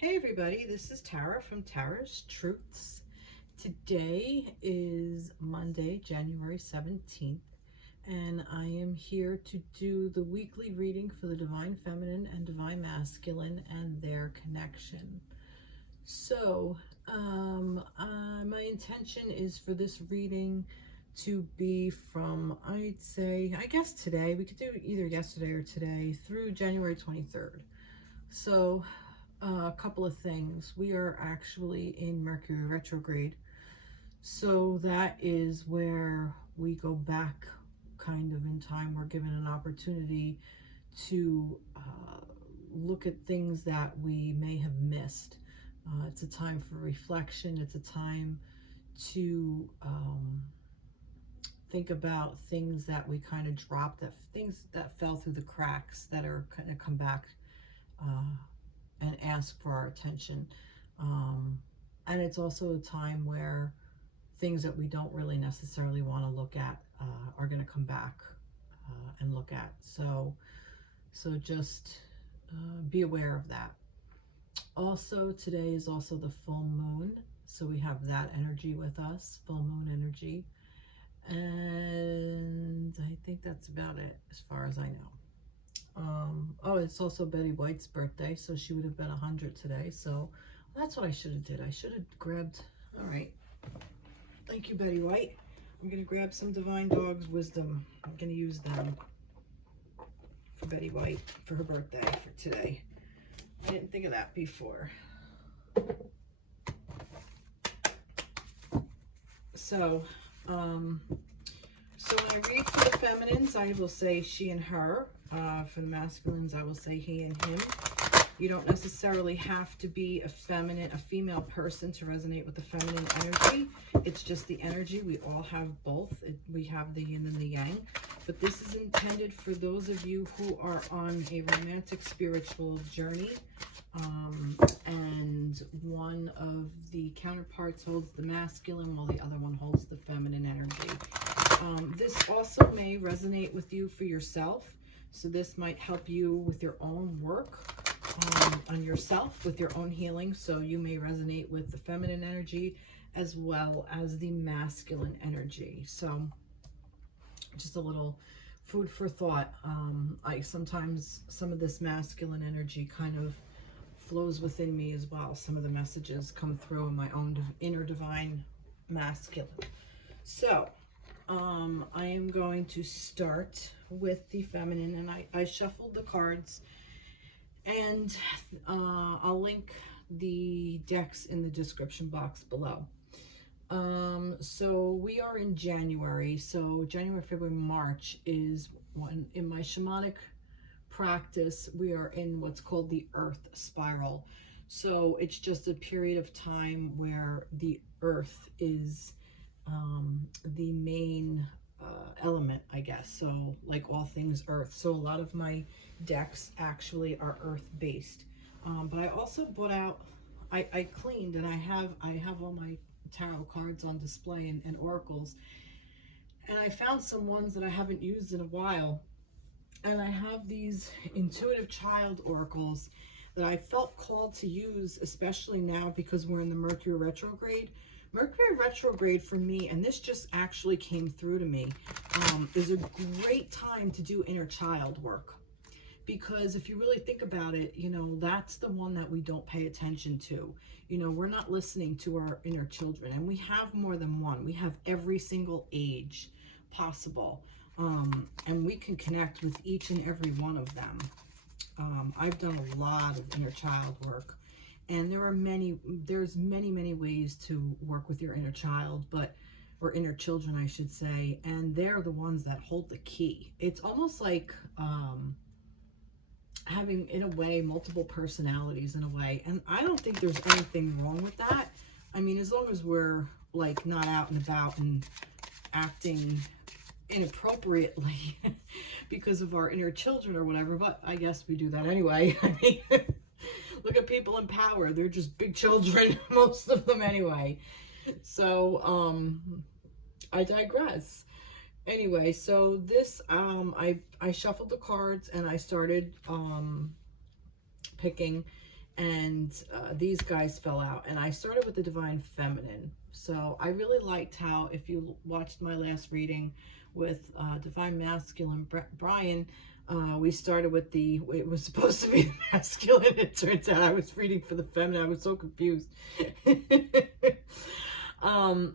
Hey everybody, this is Tara from Tara's Truths. Today is Monday, January 17th, and I am here to do the weekly reading for the Divine Feminine and Divine Masculine and their connection. So, my intention is for this reading to be from, I'd say, I guess today, we could do either yesterday or today, through January 23rd. So, a couple of things. We are actually in Mercury retrograde, so that is where we go back kind of in time. We're given an opportunity to look at things that we may have missed. It's a time for reflection. It's a time to think about things that we kind of dropped, that things that fell through the cracks that are kind of come back and ask for our attention. And it's also a time where things that we don't really necessarily want to look at are going to come back and look at. So just be aware of that. Also, today is also the full moon, so we have that energy with us, full moon energy. And I think that's about it as far as I know. Oh, it's also Betty White's birthday, so she would have been 100 today. So that's what I should have did. I should have grabbed. All right. Thank you, Betty White. I'm going to grab some Divine Dog's Wisdom. I'm going to use them for Betty White for her birthday for today. I didn't think of that before. So when I read for the feminines, I will say she and her. For the masculines, I will say he and him. You don't necessarily have to be a female person to resonate with the feminine energy. It's just the energy. We all have both. We have the yin and the yang. But this is intended for those of you who are on a romantic spiritual journey. And one of the counterparts holds the masculine while the other one holds the feminine energy. This also may resonate with you for yourself. So this might help you with your own work on yourself, with your own healing. So you may resonate with the feminine energy as well as the masculine energy. So just a little food for thought. Sometimes some of this masculine energy kind of flows within me as well. Some of the messages come through in my own inner divine masculine. So I am going to start with the feminine, and I shuffled the cards, and I'll link the decks in the description box below. So we are in January. So January, February, March is when in my shamanic practice, we are in what's called the earth spiral. So it's just a period of time where the earth is the main element, I guess. So like all things earth. So a lot of my decks actually are earth based. But I also brought out, I cleaned, and I have all my tarot cards on display and oracles. And I found some ones that I haven't used in a while. And I have these intuitive child oracles that I felt called to use, especially now because we're in the Mercury retrograde. Mercury retrograde for me, and this just actually came through to me, is a great time to do inner child work. Because if you really think about it, you know, that's the one that we don't pay attention to. You know, we're not listening to our inner children, and we have more than one. We have every single age possible. And we can connect with each and every one of them. I've done a lot of inner child work, and there's many ways to work with your inner child, or inner children, I should say, and they're the ones that hold the key. It's almost like having, in a way, multiple personalities in a way, and I don't think there's anything wrong with that. I mean, as long as we're like not out and about and acting inappropriately because of our inner children or whatever, but I guess we do that anyway. I mean, look at people in power. They're just big children, most of them anyway. So I digress. Anyway, so this I shuffled the cards and I started picking, and these guys fell out, and I started with the Divine Feminine. So I really liked how, if you watched my last reading with Divine Masculine Brian, we started with it was supposed to be the masculine. It turns out I was reading for the feminine. I was so confused.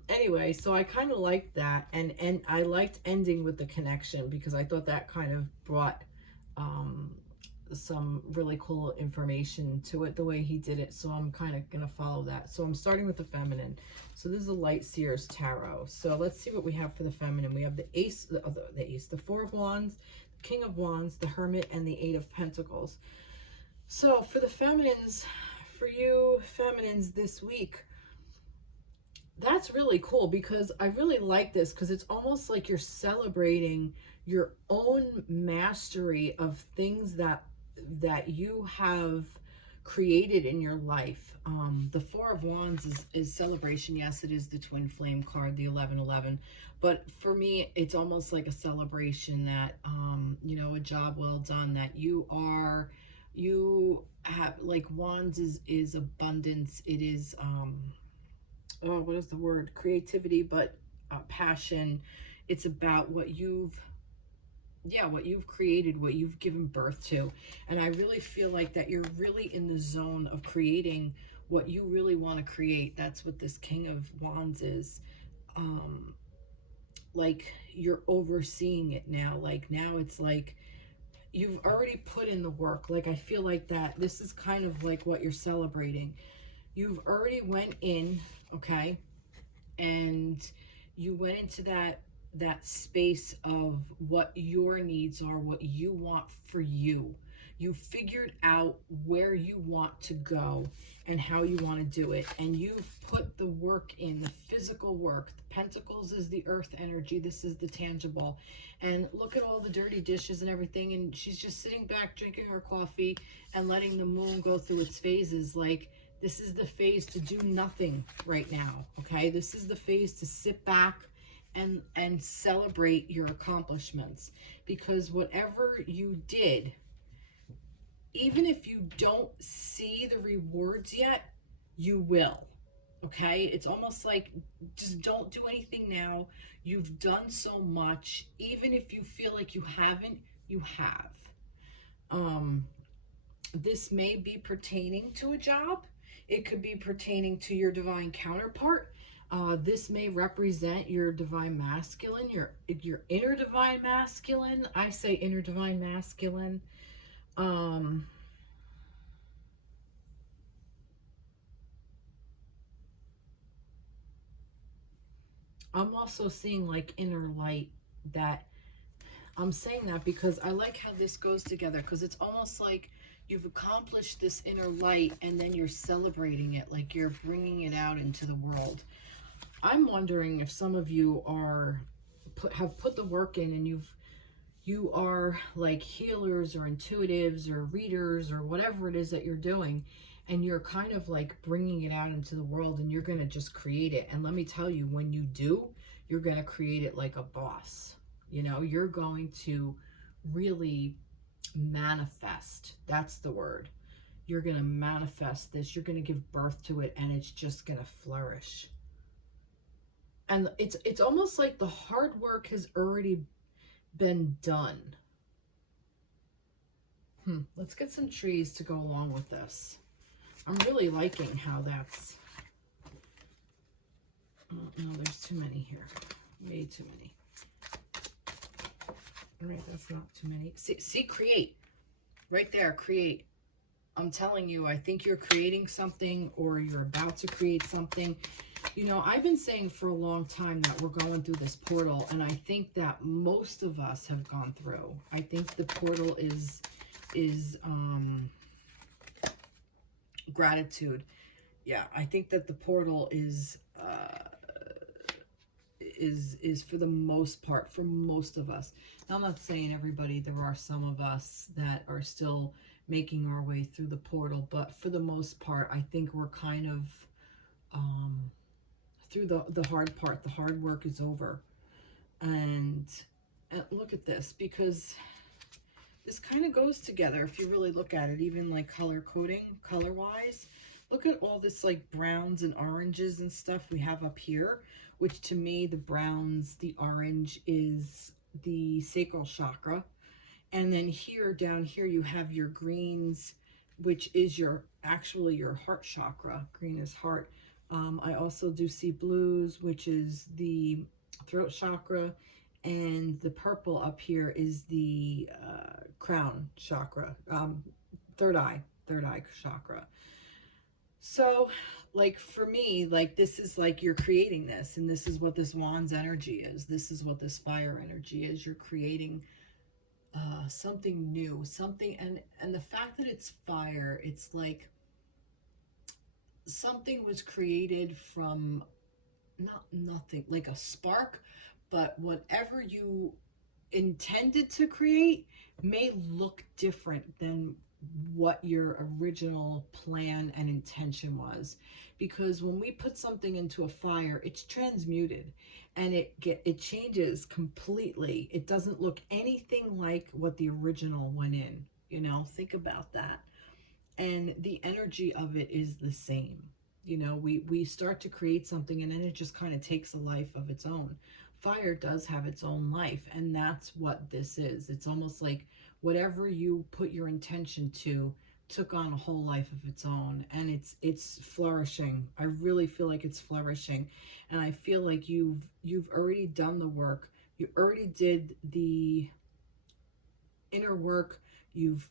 Anyway, so I kind of liked that, and I liked ending with the connection, because I thought that kind of brought some really cool information to it, the way he did it. So I'm kind of going to follow that. So I'm starting with the feminine. So this is a Light Seers Tarot. So let's see what we have for the feminine. We have the Ace, the Four of Wands, the King of Wands, the Hermit, and the Eight of Pentacles. So for the feminines, for you feminines this week, that's really cool, because I really like this, because it's almost like you're celebrating your own mastery of things that you have created in your life. The Four of Wands is celebration. Yes, it is the twin flame card, the 1111. But for me, it's almost like a celebration that, you know, a job well done, that you have, like, Wands is abundance. It is, oh, what is the word? Creativity, but passion. It's about what you've created, what you've given birth to. And I really feel like that you're really in the zone of creating what you really want to create. That's what this King of Wands is. Like, you're overseeing it now. Like, now it's like you've already put in the work. Like, I feel like that this is kind of like what you're celebrating. You've already went in, okay, and you went into that space of what your needs are, what you want for you. You figured out where you want to go and how you want to do it, and you've put the work in, the physical work. The Pentacles is the earth energy. This is the tangible. And look at all the dirty dishes and everything, and she's just sitting back drinking her coffee and letting the moon go through its phases. Like, this is the phase to do nothing right now, okay? This is the phase to sit back and celebrate your accomplishments, because whatever you did, even if you don't see the rewards yet, you will, okay? It's almost like, just don't do anything now. You've done so much. Even if you feel like you haven't, you have. This may be pertaining to a job. It could be pertaining to your divine counterpart. This may represent your divine masculine, your inner divine masculine. I say inner divine masculine. I'm also seeing like inner light. That I'm saying that because I like how this goes together, because it's almost like you've accomplished this inner light and then you're celebrating it, like you're bringing it out into the world. I'm wondering if some of you have put the work in, and you are like healers or intuitives or readers or whatever it is that you're doing, and you're kind of like bringing it out into the world, and you're going to just create it. And let me tell you, when you do, you're going to create it like a boss. You know, you're going to really manifest. That's the word. You're going to manifest this. You're going to give birth to it, and it's just going to flourish. And it's almost like the hard work has already been done. Let's get some trees to go along with this. I'm really liking how that's... Oh, no, there's too many here. Way too many. All right, that's not too many. See, create. Right there, create. I'm telling you, I think you're creating something, or you're about to create something. You know, I've been saying for a long time that we're going through this portal, and I think that most of us have gone through. I think the portal is gratitude. Yeah, I think that the portal is for the most part, for most of us. Now, I'm not saying everybody. There are some of us that are still making our way through the portal, but for the most part, I think we're kind of through the hard part. The hard work is over. And look at this, because this kind of goes together if you really look at it, even like color coding, color wise. Look at all this like browns and oranges and stuff we have up here, which to me, the browns, the orange is the sacral chakra. And then here, down here, you have your greens, which is actually your heart chakra. Green is heart. I also do see blues, which is the throat chakra. And the purple up here is the crown chakra, third eye chakra. So, like for me, like this is like you're creating this, and this is what this wand's energy is. This is what this fire energy is. You're creating something new, something, and the fact that it's fire, it's like something was created from nothing, like a spark, but whatever you intended to create may look different than what your original plan and intention was, because when we put something into a fire, it's transmuted and it changes completely. It doesn't look anything like what the original went in, you know. Think about that. And the energy of it is the same. You know, we start to create something and then it just kind of takes a life of its own. Fire does have its own life, and that's what this is. It's almost like whatever you put your intention to took on a whole life of its own, and it's flourishing. I really feel like it's flourishing, and I feel like you've already done the work. You already did the inner work. You've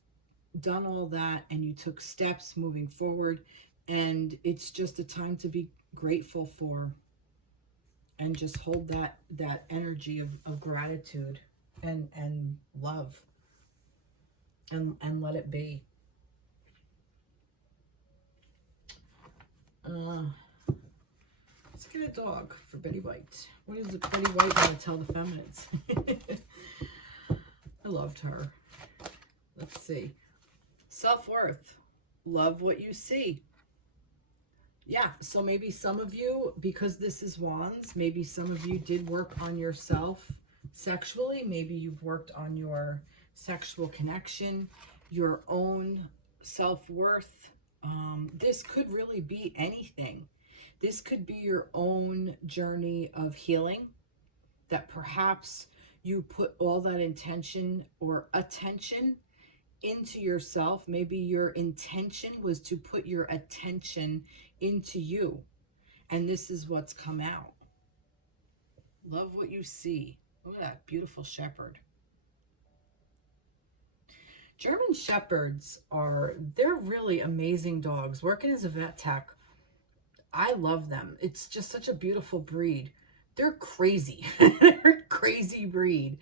done all that, and you took steps moving forward, and it's just a time to be grateful for, and just hold that energy of gratitude and love, and let it be. Let's get a dog for Betty White. What is it Betty White going to tell the feminists? I loved her. Let's see. Self-worth. Love what you see. Yeah, so maybe some of you, because this is wands, maybe some of you did work on yourself sexually. Maybe you've worked on your sexual connection, your own self-worth. This could really be anything. This could be your own journey of healing, that perhaps you put all that intention or attention into yourself. Maybe your intention was to put your attention into you, and this is what's come out. Love what you see. Look at that beautiful shepherd. German shepherds they're really amazing dogs. Working as a vet tech, I love them. It's just such a beautiful breed. They're crazy. They're a crazy breed,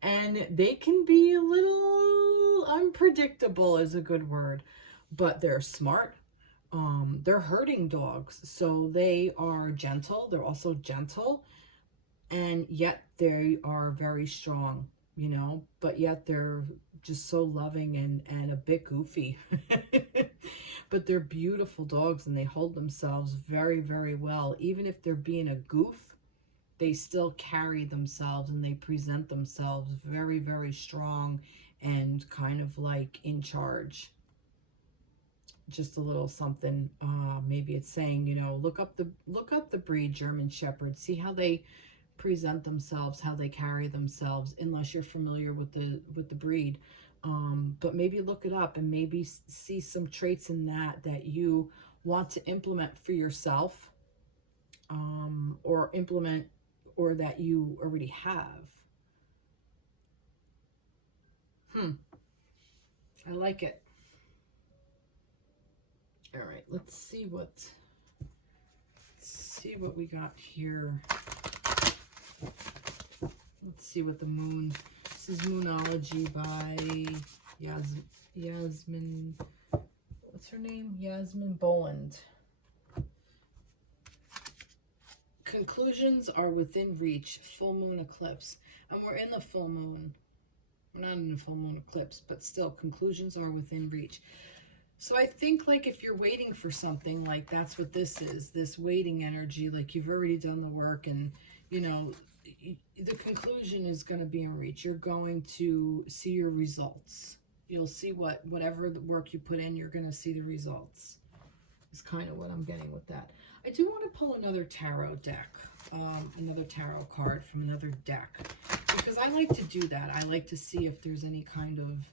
and they can be a little unpredictable is a good word, but they're smart. They're herding dogs, so they are gentle. They're also gentle, and yet they are very strong, you know, but yet they're just so loving and a bit goofy. But they're beautiful dogs, and they hold themselves very, very well. Even if they're being a goof, they still carry themselves and they present themselves very, very strong and kind of like in charge. Just a little something, maybe it's saying, you know, look up the breed German Shepherd, see how they present themselves, how they carry themselves, unless you're familiar with the breed. But maybe look it up and maybe see some traits in that you want to implement for yourself, or implement, or that you already have. I like it. All right, let's see what we got here. Let's see what the moon. This is Moonology by Yasmin. What's her name? Yasmin Boland. Conclusions are within reach. Full moon eclipse, and we're in the full moon. We're not in the full moon eclipse, but still, conclusions are within reach. So I think, like, if you're waiting for something, like, that's what this is, this waiting energy, like you've already done the work, and, you know, the conclusion is going to be in reach. You're going to see your results. You'll see whatever the work you put in, you're going to see the results. Is kind of what I'm getting with that. I do want to pull another tarot deck, another tarot card from another deck, because I like to do that. I like to see if there's any kind of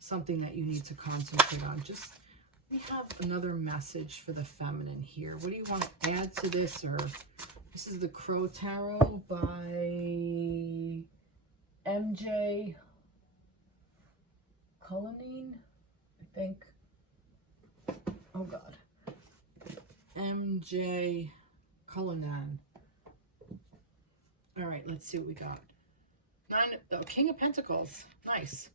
something that you need to concentrate on. Just, we have another message for the feminine here. What do you want to add to this? Or this is the Crow Tarot by MJ Cullinane, I think. Oh God. MJ Cullinane. All right, let's see what we got. King of Pentacles. Nice.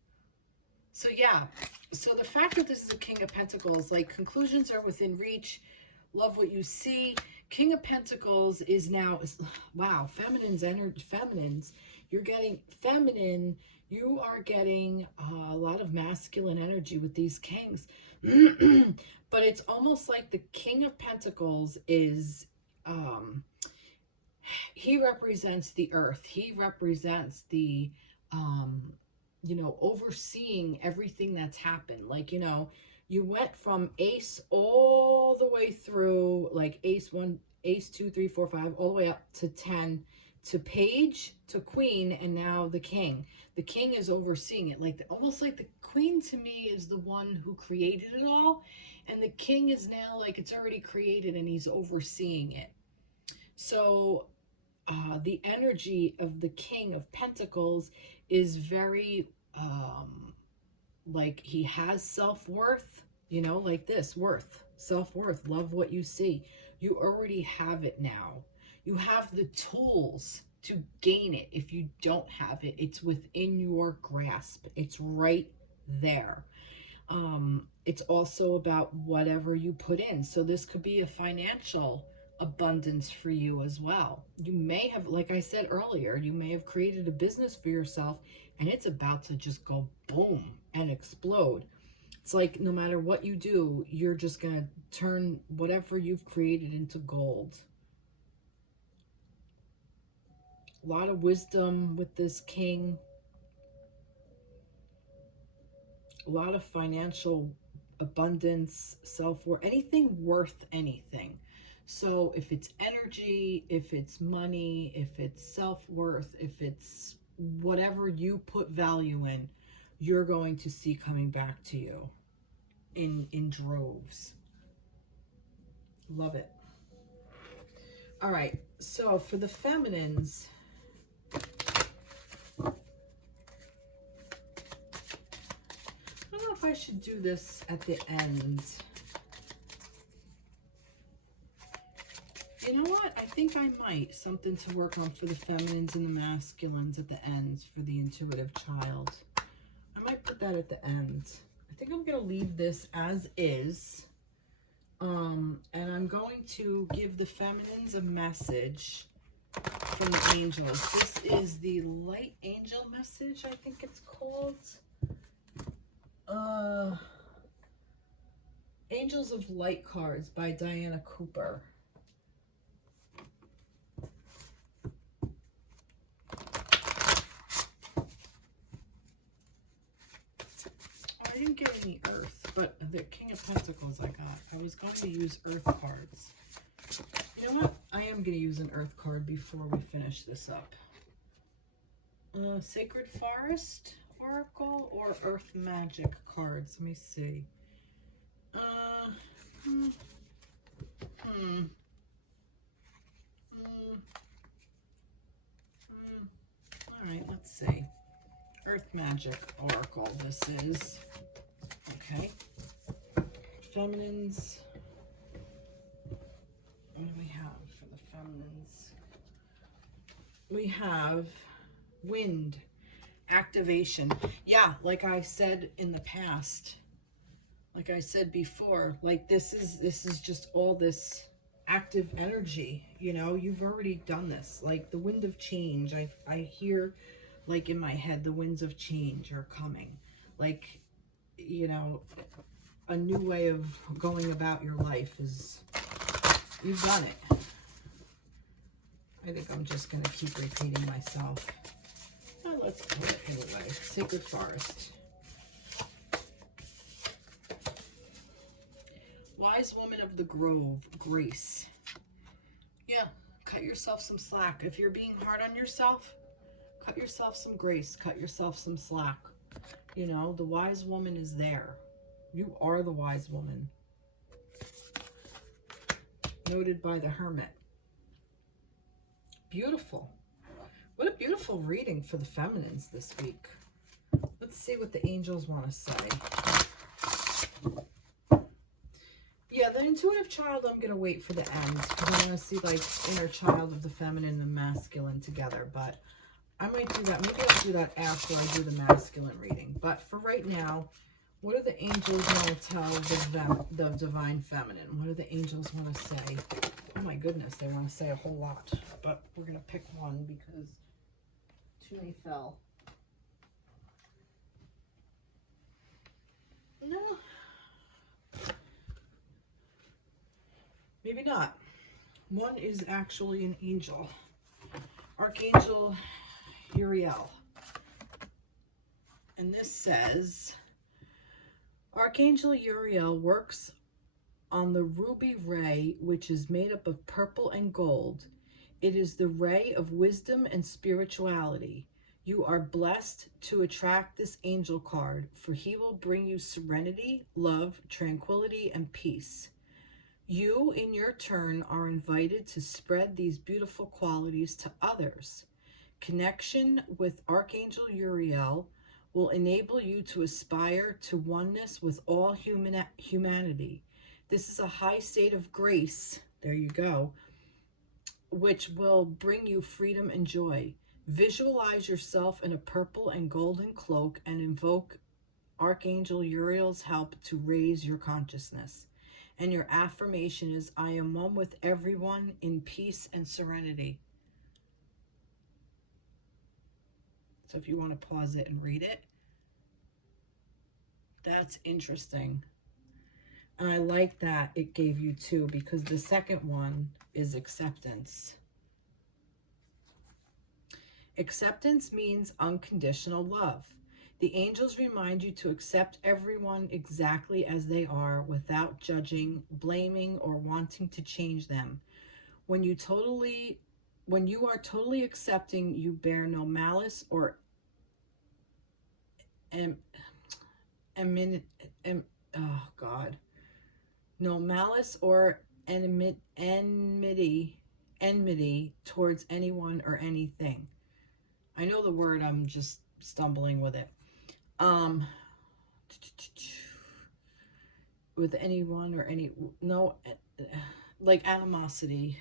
So yeah, so the fact that this is a King of Pentacles, like, conclusions are within reach. Love what you see. King of Pentacles is now, wow, feminines, you're getting feminine. You are getting a lot of masculine energy with these kings. But it's almost like the King of Pentacles is, he represents the earth. He represents the, you know, overseeing everything that's happened. Like, you know, you went from ace all the way through, like ace 1, ace 2, 3, 4, 5, all the way up to 10, to page, to queen, and now the king. The king is overseeing it. Like, almost like the queen to me is the one who created it all, and the king is now like it's already created and he's overseeing it. So the energy of the King of Pentacles is very like, he has self-worth, you know, like this, worth, self-worth, love what you see. You already have it now. You have the tools to gain it. If you don't have it, it's within your grasp. It's right there. It's also about whatever you put in. So this could be a financial abundance for you as well. You may have, like I said earlier, you may have created a business for yourself and it's about to just go boom and explode. It's like, no matter what you do, you're just going to turn whatever you've created into gold. A lot of wisdom with this king. A lot of financial abundance, self-worth, anything worth anything. So if it's energy, if it's money, if it's self-worth, if it's whatever you put value in, you're going to see coming back to you in droves. Love it. All right, so for the feminines, I don't know if I should do this at the end. You know what? I think I might. Something to work on for the feminines and the masculines at the end for the intuitive child. I might put that at the end. I think I'm going to leave this as is. And I'm going to give the feminines a message from the angels. This is the light angel message, I think it's called. Angels of Light cards by Diana Cooper. I didn't get any earth, but the King of Pentacles I got. I was going to use earth cards. You know what? I am going to use an earth card before we finish this up. Sacred Forest Oracle or Earth Magic cards? Let me see. All right, let's see. Earth Magic Oracle, this is. Okay. Feminines. What do we have for the feminines? We have wind activation. Yeah, like I said in the past, like I said before, like this is just all this active energy, you know, you've already done this. Like the wind of change, I hear, like in my head, the winds of change are coming. Like, you know, a new way of going about your life is, you've done it. I think I'm just going to keep repeating myself. Now let's put it anyway. Sacred Forest. Wise Woman of the Grove, Grace. Yeah, cut yourself some slack. If you're being hard on yourself, cut yourself some grace. Cut yourself some slack. You know, the wise woman is there. You are the wise woman. Noted by the Hermit. Beautiful. What a beautiful reading for the feminines this week. Let's see what the angels want to say. Yeah, the intuitive child, I'm going to wait for the end, because I want to see, like, inner child of the feminine and masculine together. But I might do that. Maybe I'll do that after I do the masculine reading. But for right now, what do the angels want to tell the divine feminine? What do the angels want to say? Oh, my goodness, they want to say a whole lot. But we're going to pick one because too many fell. No. Maybe not. One is actually an angel. Archangel Uriel. And this says, Archangel Uriel works on the ruby ray, which is made up of purple and gold. It is the ray of wisdom and spirituality. You are blessed to attract this angel card, for he will bring you serenity, love, tranquility, and peace. You, in your turn, are invited to spread these beautiful qualities to others. Connection with Archangel Uriel will enable you to aspire to oneness with all humanity. This is a high state of grace, there you go, which will bring you freedom and joy. Visualize yourself in a purple and golden cloak and invoke Archangel Uriel's help to raise your consciousness. And your affirmation is, I am one with everyone in peace and serenity. So if you want to pause it and read it, that's interesting. And I like that it gave you two, because the second one is acceptance. Acceptance means unconditional love. The angels remind you to accept everyone exactly as they are without judging, blaming, or wanting to change them. When you are totally accepting, you bear no malice or no malice or enmity towards anyone or anything. I know the word, I'm just stumbling with it. With anyone or like animosity.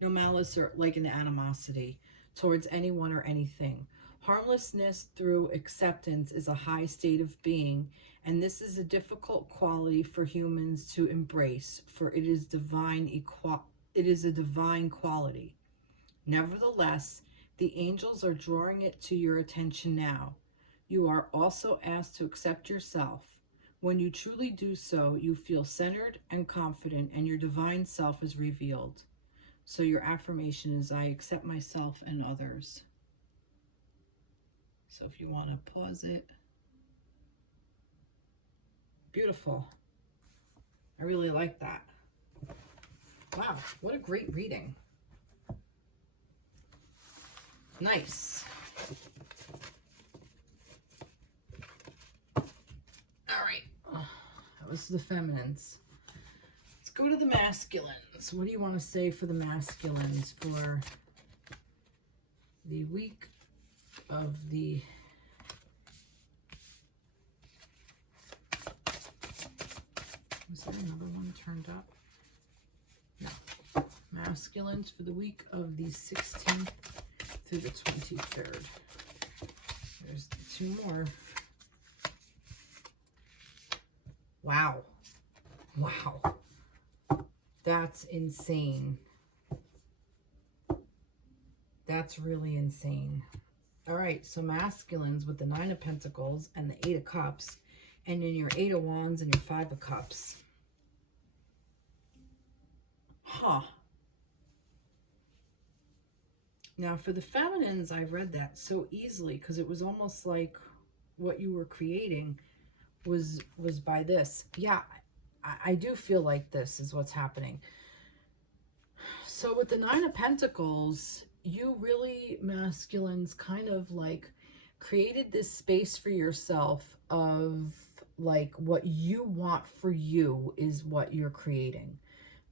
No malice or like an animosity towards anyone or anything. Harmlessness through acceptance is a high state of being, and this is a difficult quality for humans to embrace, for it is a divine quality. Nevertheless, the angels are drawing it to your attention now. You are also asked to accept yourself. When you truly do so, you feel centered and confident, and your divine self is revealed. So your affirmation is, I accept myself and others. So if you want to pause it. Beautiful. I really like that. Wow, what a great reading. Nice. All right. That was the feminines. Let's go to the masculines. What do you want to say for the masculines for the week of the... Was there another one turned up? No. Masculines for the week of the 16th through the 23rd. There's two more. Wow. Wow. That's insane. That's really insane. All right, so masculines with the 9 of Pentacles and the 8 of Cups, and then your 8 of Wands and your 5 of Cups. Huh. Now for the feminines, I read that so easily because it was almost like what you were creating was by this. Yeah, I do feel like this is what's happening. So with the Nine of Pentacles, you really, masculines, kind of like created this space for yourself of like what you want for you is what you're creating.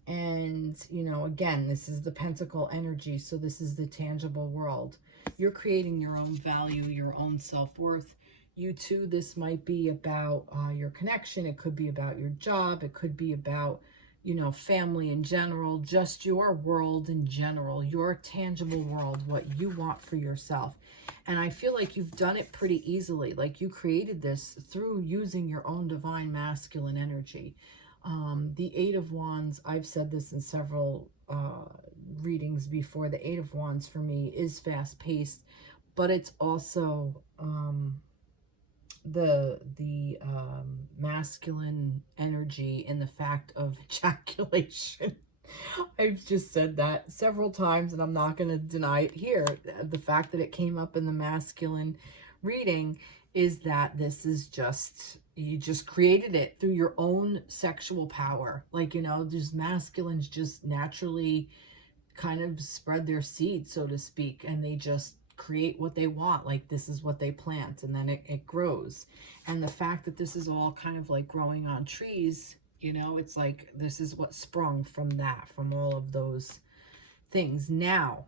And, you know, again, this is the pentacle energy, so this is the tangible world. You're creating your own value, your own self-worth. You too, this might be about your connection. It could be about your job. It could be about, you know, family in general, just your world in general, your tangible world, what you want for yourself. And I feel like you've done it pretty easily. Like you created this through using your own divine masculine energy. The Eight of Wands, I've said this in several readings before, the Eight of Wands for me is fast-paced, but it's also the masculine energy in the fact of ejaculation. I've just said that several times, and I'm not going to deny it here. The fact that it came up in the masculine reading is that this is just, you just created it through your own sexual power. Like, you know, just masculines just naturally kind of spread their seed, so to speak, and they just create what they want. Like this is what they plant, and then it grows. And the fact that this is all kind of like growing on trees, you know, it's like this is what sprung from that, from all of those things. Now,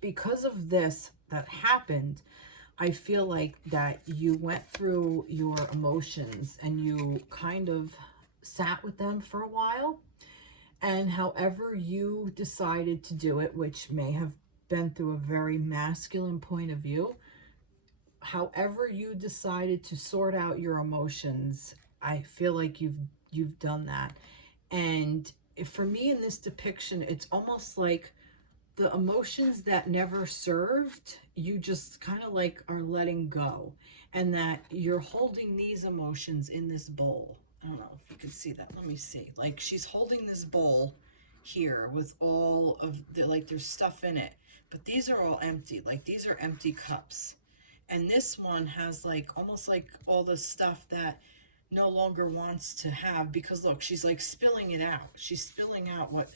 because of this that happened, I feel like that you went through your emotions and you kind of sat with them for a while. And however you decided to do it, which may have been through a very masculine point of view, however you decided to sort out your emotions, I feel like you've done that. And for me in this depiction, it's almost like the emotions that never served, you just kind of like are letting go, and that you're holding these emotions in this bowl. I don't know if you can see that. Let me see. Like she's holding this bowl here with all of the, like there's stuff in it, but these are all empty. Like these are empty cups. And this one has like almost like all the stuff that no longer wants to have, because look, she's like spilling it out. She's spilling out what,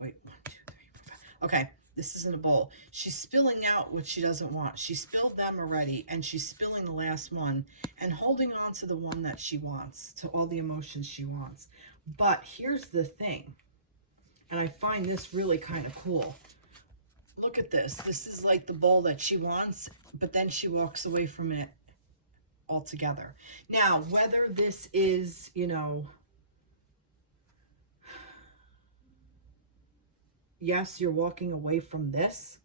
wait, 1, 2, 3, 4, 5. Okay, this is in a bowl. She's spilling out what she doesn't want. She spilled them already, and she's spilling the last one and holding on to the one that she wants, to all the emotions she wants. But here's the thing, and I find this really kind of cool. Look at this. This is like the bowl that she wants, but then she walks away from it altogether. Now, whether this is, you know, yes, you're walking away from this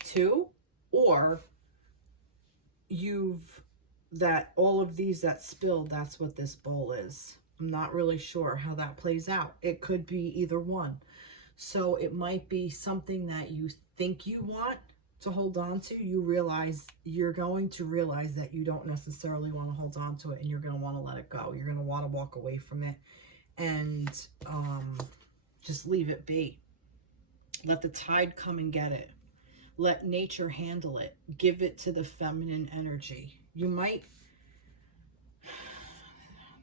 too, or you've, that all of these that spilled, that's what this bowl is. I'm not really sure how that plays out. It could be either one. So it might be something that you think you want to hold on to. You realize, you're going to realize that you don't necessarily want to hold on to it, and you're going to want to let it go. You're going to want to walk away from it and just leave it be. Let the tide come and get it. Let nature handle it. Give it to the feminine energy. You might,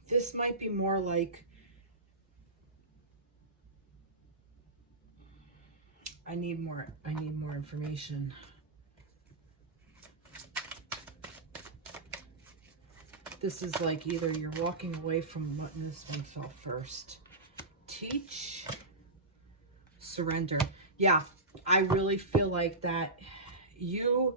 this might be more like, I need more information. This is like either you're walking away from what, and this one fell first. Teach, surrender. Yeah, I really feel like that you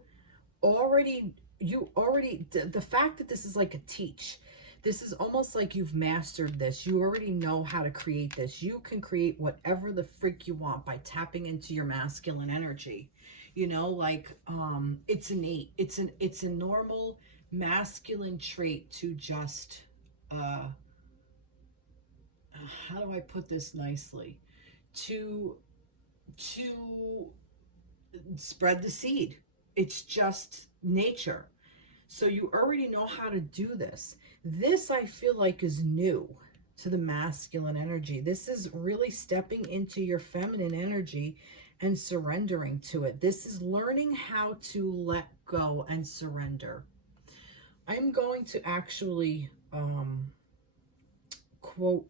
already, the fact that this is like a teach, this is almost like you've mastered this. You already know how to create this. You can create whatever the freak you want by tapping into your masculine energy. You know, like it's innate. It's a normal masculine trait to just how do I put this nicely? To spread the seed. It's just nature. So you already know how to do this. This, I feel like, is new to the masculine energy. This is really stepping into your feminine energy and surrendering to it. This is learning how to let go and surrender. I'm going to actually quote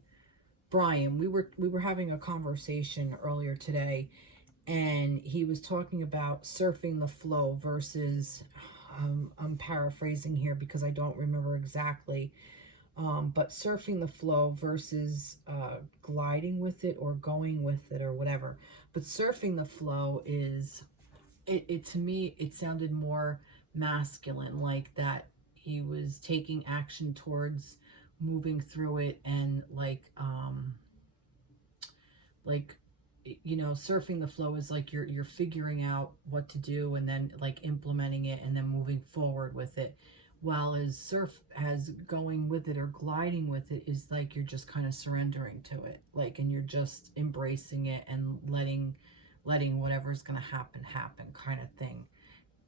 Brian. We were having a conversation earlier today, and he was talking about surfing the flow versus, I'm paraphrasing here because I don't remember exactly, but surfing the flow versus gliding with it or going with it or whatever. But surfing the flow is, it to me, it sounded more masculine, like that he was taking action towards moving through it, and like you know, surfing the flow is like you're figuring out what to do and then like implementing it and then moving forward with it, while as going with it or gliding with it is like you're just kind of surrendering to it, like, and you're just embracing it and letting whatever's going to happen kind of thing.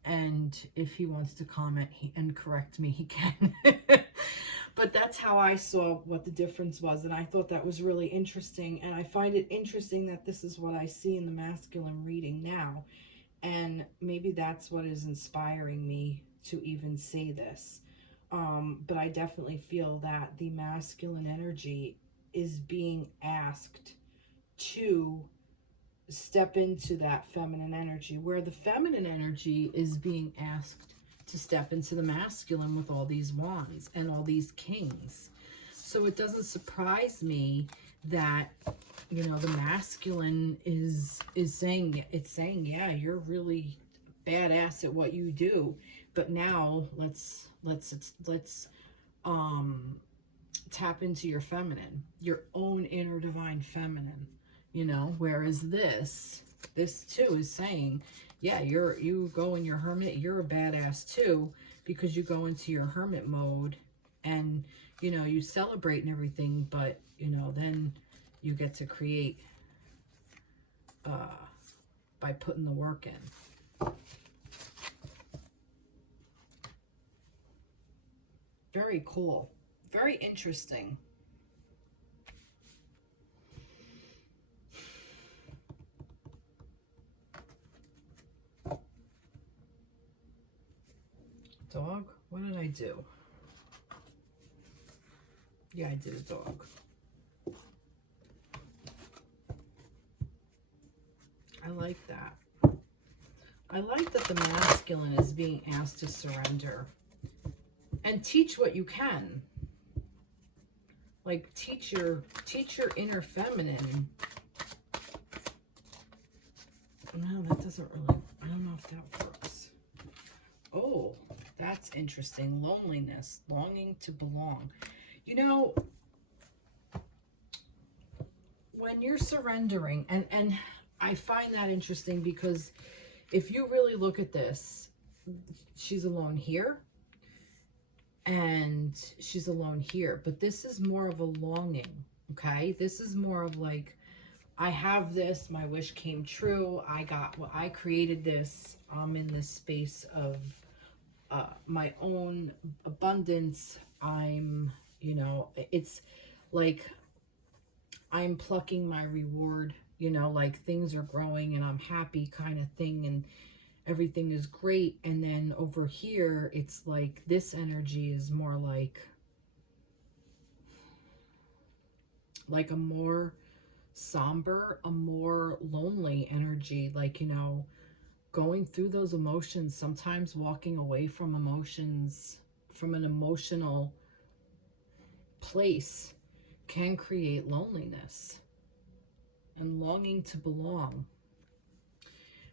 And if he wants to comment and correct me, he can. But that's how I saw what the difference was, and I thought that was really interesting. And I find it interesting that this is what I see in the masculine reading now, and maybe that's what is inspiring me to even say this. But I definitely feel that the masculine energy is being asked to step into that feminine energy, where the feminine energy is being asked to step into the masculine with all these wands and all these kings. So it doesn't surprise me that, you know, the masculine is saying, it's saying, yeah, you're really badass at what you do, but now let's tap into your feminine, your own inner divine feminine, you know. Whereas this too is saying, yeah, you go in your hermit, you're a badass too, because you go into your hermit mode and, you know, you celebrate and everything, but, you know, then you get to create by putting the work in. Very cool. Very interesting. Dog? What did I do? Yeah, I did a dog. I like that. I like that the masculine is being asked to surrender and teach what you can. Like, teach your inner feminine. No, that doesn't really, I don't know if that works. Oh, that's interesting. Loneliness, longing to belong. You know, when you're surrendering, and I find that interesting because if you really look at this, she's alone here and she's alone here, but this is more of a longing, okay? This is more of like, I have this, my wish came true, I created this, I'm in this space of my own abundance. I'm, you know, it's like I'm plucking my reward, you know, like things are growing and I'm happy kind of thing, and everything is great. And then over here, it's like this energy is more like a more somber, a more lonely energy, like, you know, going through those emotions, sometimes walking away from emotions, from an emotional place, can create loneliness and longing to belong.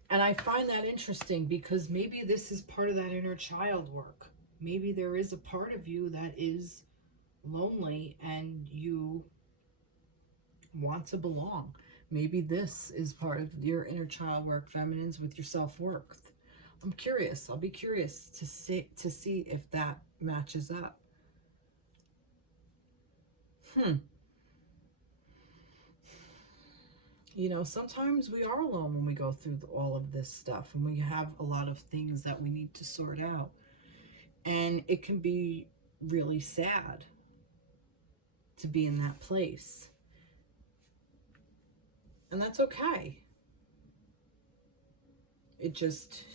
And I find that interesting because maybe this is part of that inner child work. Maybe there is a part of you that is lonely and you want to belong. Maybe this is part of your inner child work, feminines, with your self-worth. I'm curious. I'll be curious to see if that matches up. You know, sometimes we are alone when we go through all of this stuff and we have a lot of things that we need to sort out. And it can be really sad to be in that place. And that's okay. It just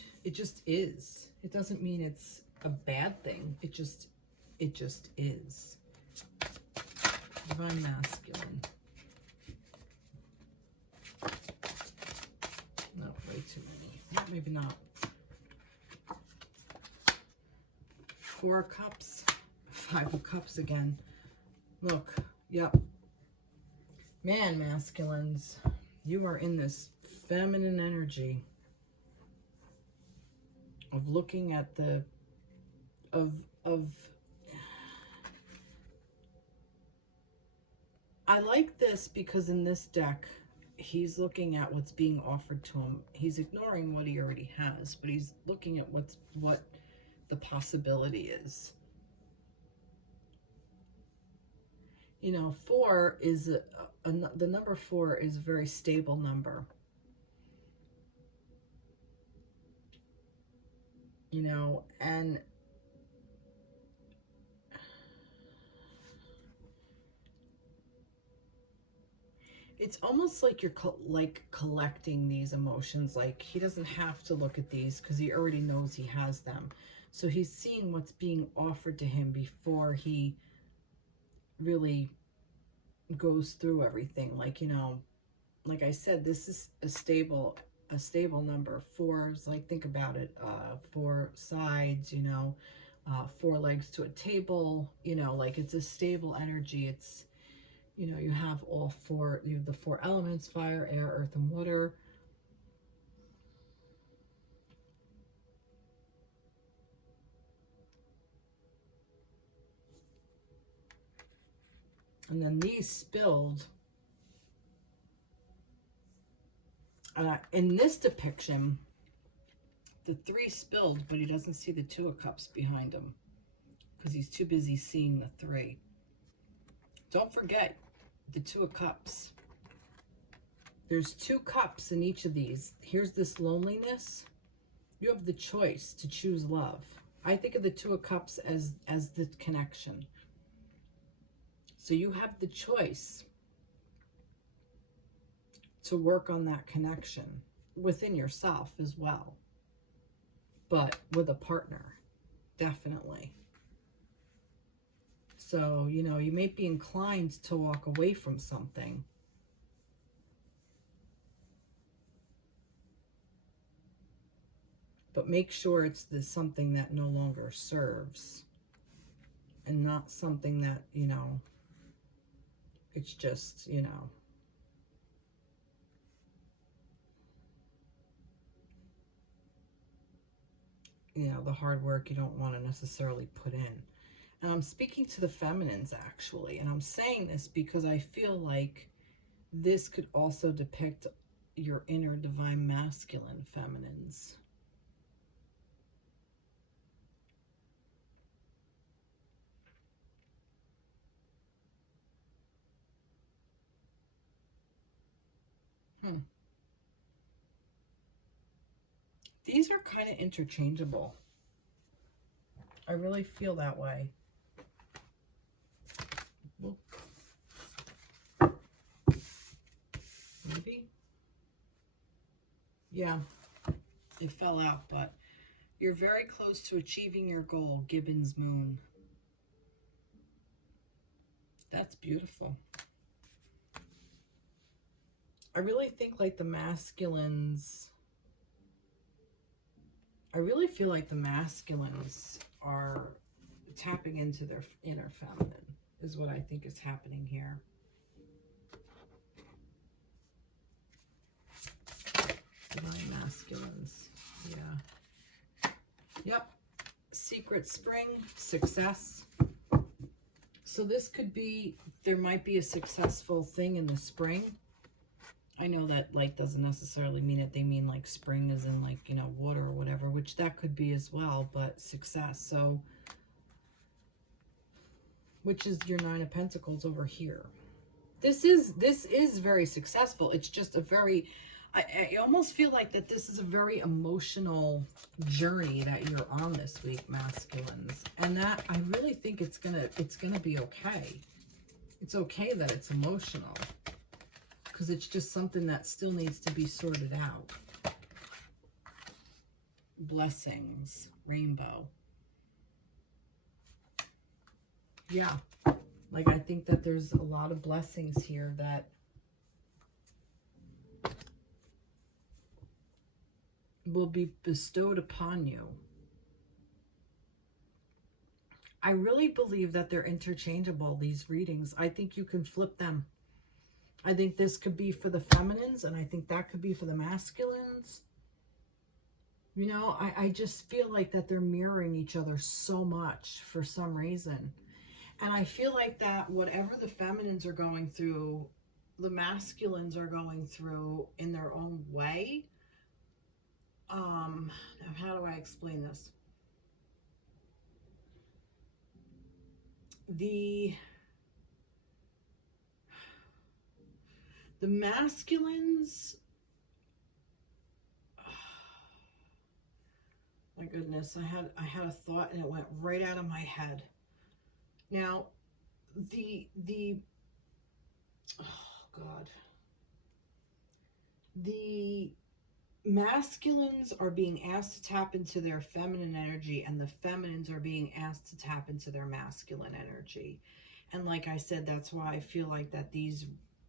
is. It doesn't mean it's a bad thing. It just is. Divine masculine. No, way too many. Maybe not. 4 of Cups, 5 of Cups again. Look, yep. Man, masculines, you are in this feminine energy of looking at the, I like this because in this deck, he's looking at what's being offered to him. He's ignoring what he already has, but he's looking at what the possibility is. You know, 4 is the number 4 is a very stable number. You know, and it's almost like you're collecting these emotions. Like, he doesn't have to look at these because he already knows he has them. So he's seeing what's being offered to him before he really goes through everything. Like, you know, like I said, this is a stable number. 4s, like, think about it, 4 sides, you know, 4 legs to a table, you know, like, it's a stable energy. It's, you know, you have all 4, you have the 4 elements: fire, air, earth, and water. And then these spilled. In this depiction, the 3 spilled, but he doesn't see the 2 of Cups behind him because he's too busy seeing the 3. Don't forget the 2 of Cups. There's 2 cups in each of these. Here's this loneliness. You have the choice to choose love. I think of the 2 of Cups as the connection. So you have the choice to work on that connection within yourself as well, but with a partner, definitely. So, you know, you may be inclined to walk away from something, but make sure it's something that no longer serves and not something that, you know, it's just, you know, the hard work you don't want to necessarily put in. And I'm speaking to the feminines, actually, and I'm saying this because I feel like this could also depict your inner divine masculine feminines. These are kind of interchangeable. I really feel that way. Maybe? Yeah, it fell out, but you're very close to achieving your goal, Gibbon's moon. That's beautiful. I really think like the masculines, I really feel like the masculines are tapping into their inner feminine is what I think is happening here. Divine masculines. Yeah. Yep. Secret spring, success. So this could be, there might be a successful thing in the spring. I know that like doesn't necessarily mean it. They mean like spring as in like, you know, water or whatever, which that could be as well, but success. So, which is your 9 of Pentacles over here. This is very successful. It's just a very, I almost feel like that this is a very emotional journey that you're on this week, masculines. And that I really think it's gonna be okay. It's okay that it's emotional, because it's just something that still needs to be sorted out. blessings, rainbow. Yeah, like I think that there's a lot of blessings here that will be bestowed upon you. I really believe that they're interchangeable, these readings. I think you can flip them. I think this could be for the feminines, and I think that could be for the masculines. You know, I just feel like that they're mirroring each other so much for some reason. And I feel like that whatever the feminines are going through, the masculines are going through in their own way. How do I explain this? The masculines, my goodness, I had a thought and it went right out of my head. Now, oh God, the masculines are being asked to tap into their feminine energy, and the feminines are being asked to tap into their masculine energy. And like I said, that's why I feel like that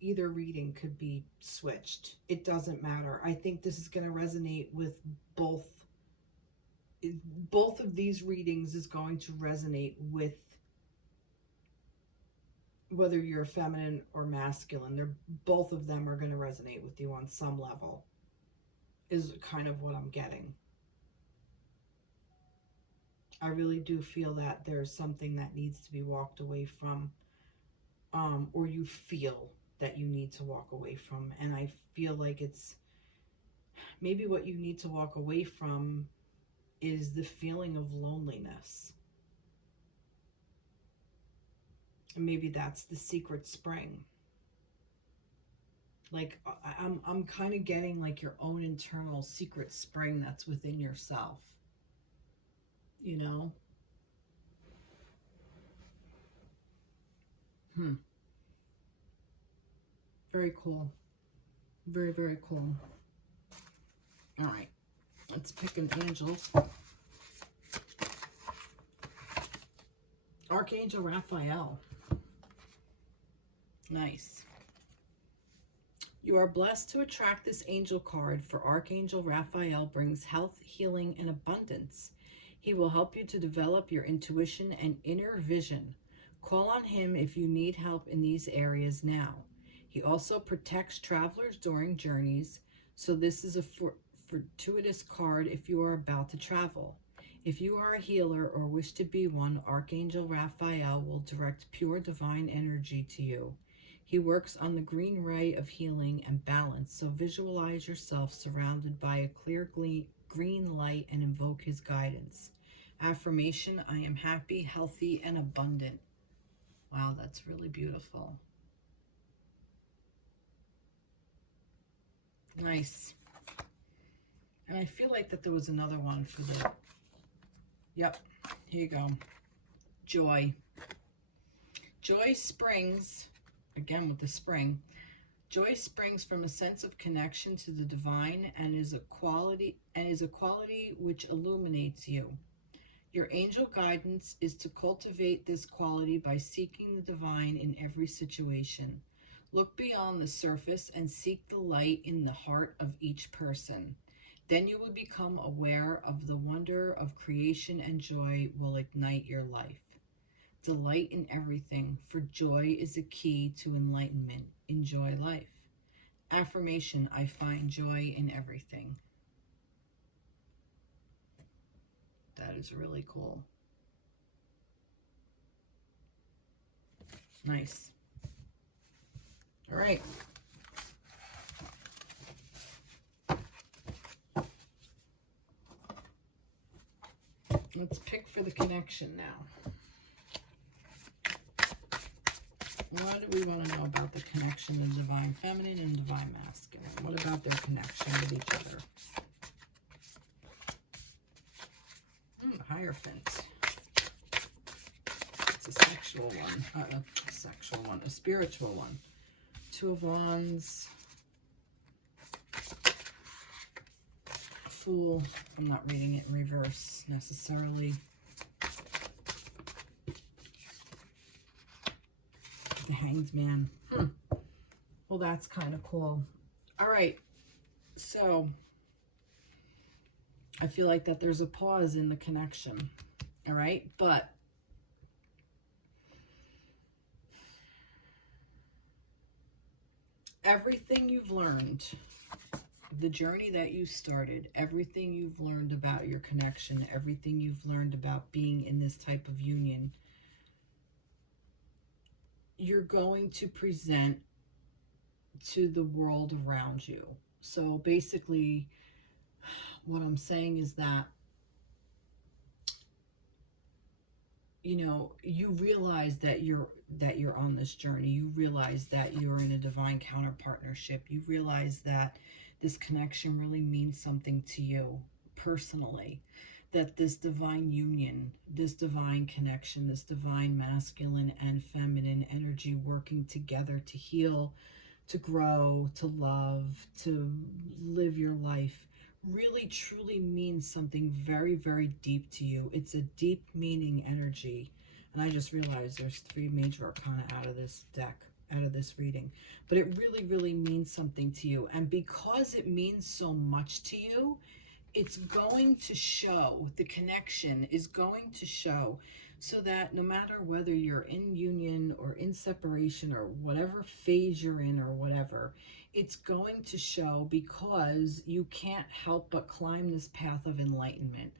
either reading could be switched. It doesn't matter. I think this is going to resonate with both of these readings is going to resonate with whether you're feminine or masculine. Both of them are going to resonate with you on some level, is kind of what I'm getting. I really do feel that there's something that needs to be walked away from, or you feel that you need to walk away from. And I feel like it's maybe what you need to walk away from is the feeling of loneliness. And maybe that's the secret spring. Like I'm kind of getting like your own internal secret spring that's within yourself. You know? Very cool. Very, very cool. All right. Let's pick an angel. Archangel Raphael. Nice. You are blessed to attract this angel card, for Archangel Raphael brings health, healing, and abundance. He will help you to develop your intuition and inner vision. Call on him if you need help in these areas now. He also protects travelers during journeys, so this is a fortuitous card if you are about to travel. If you are a healer or wish to be one, Archangel Raphael will direct pure divine energy to you. He works on the green ray of healing and balance, so visualize yourself surrounded by a clear green light and invoke his guidance. Affirmation: I am happy, healthy, and abundant. Wow, that's really beautiful. Nice. And I feel like that there was another one for the... Yep, here you go. Joy. Joy springs, again with the spring, joy springs from a sense of connection to the divine and is a quality which illuminates you. Your angel guidance is to cultivate this quality by seeking the divine in every situation. Look beyond the surface and seek the light in the heart of each person. Then you will become aware of the wonder of creation, and joy will ignite your life. Delight in everything, for joy is a key to enlightenment. Enjoy life. Affirmation: I find joy in everything. That is really cool. Nice. All right. Let's pick for the connection now. What do we want to know about the connection of divine feminine and divine masculine? What about their connection with each other? Hierophant. It's a sexual one. A spiritual one. Two of Wands. Fool. I'm not reading it in reverse necessarily. The Hanged Man. Well, that's kind of cool. All right. So I feel like that there's a pause in the connection. All right. But everything you've learned, the journey that you started, everything you've learned about your connection, everything you've learned about being in this type of union, you're going to present to the world around you. So basically, what I'm saying is that, you know, you realize that you're on this journey. You realize that you're in a divine counter partnership. You realize that this connection really means something to you personally, that this divine union, this divine connection, this divine masculine and feminine energy working together to heal, to grow, to love, to live your life really truly means something very, very deep to you. It's a deep meaning energy. And I just realized there's 3 major arcana out of this deck, out of this reading. But it really, really means something to you. And because it means so much to you, it's going to show, the connection is going to show, so that no matter whether you're in union or in separation or whatever phase you're in or whatever, it's going to show, because you can't help but climb this path of enlightenment.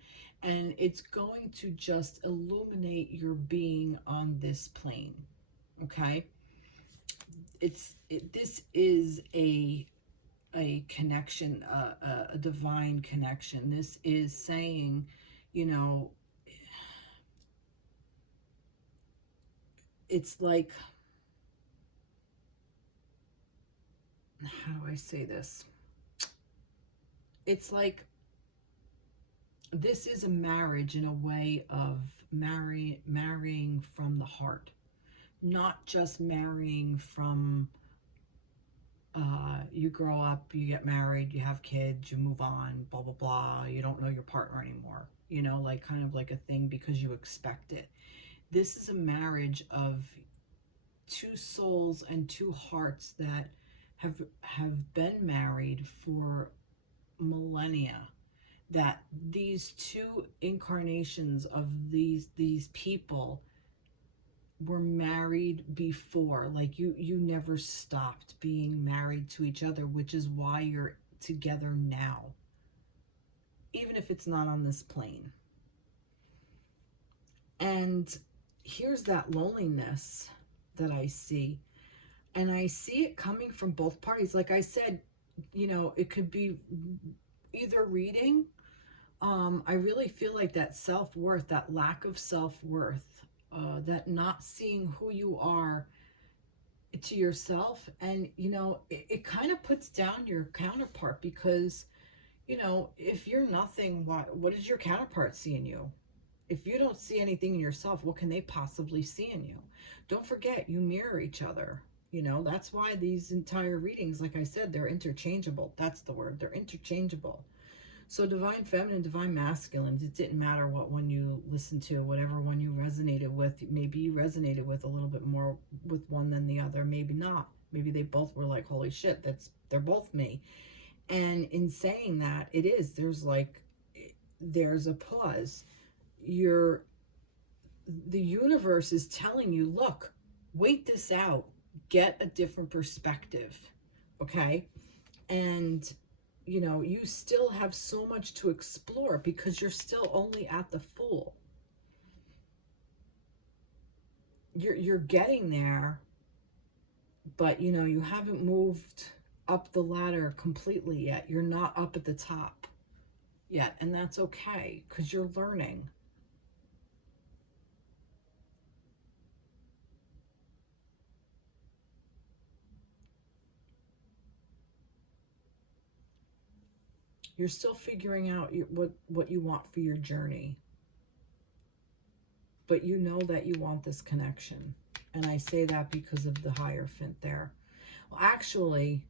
And it's going to just illuminate your being on this plane. Okay? This is a connection, a divine connection. This is saying, you know, it's like, how do I say this? It's like, this is a marriage in a way of marrying from the heart, not just marrying from, you grow up, you get married, you have kids, you move on, blah, blah, blah. You don't know your partner anymore, you know, like kind of like a thing because you expect it. This is a marriage of 2 souls and 2 hearts that have been married for millennia. That these 2 incarnations of these people were married before. Like you never stopped being married to each other, which is why you're together now, even if it's not on this plane. And here's that loneliness that I see, and I see it coming from both parties. Like I said, you know, it could be either reading. I really feel like that self-worth, that lack of self-worth, that not seeing who you are to yourself. And, you know, it kind of puts down your counterpart, because, you know, if you're nothing, what does your counterpart see in you? If you don't see anything in yourself, what can they possibly see in you? Don't forget, you mirror each other. You know, that's why these entire readings, like I said, they're interchangeable. That's the word. They're interchangeable. So divine feminine, divine masculine, it didn't matter what one you listened to, whatever one you resonated with. Maybe you resonated with a little bit more with one than the other. Maybe not. Maybe they both were like, holy shit, they're both me. And in saying that, there's a pause. The universe is telling you, look, wait this out. Get a different perspective. Okay? And you know, you still have so much to explore, because you're still only at the Fool. You're getting there, but you know, you haven't moved up the ladder completely yet. You're not up at the top yet, and that's okay, because you're learning. You're still figuring out what you want for your journey. But you know that you want this connection. And I say that because of the Hierophant there. Well, actually,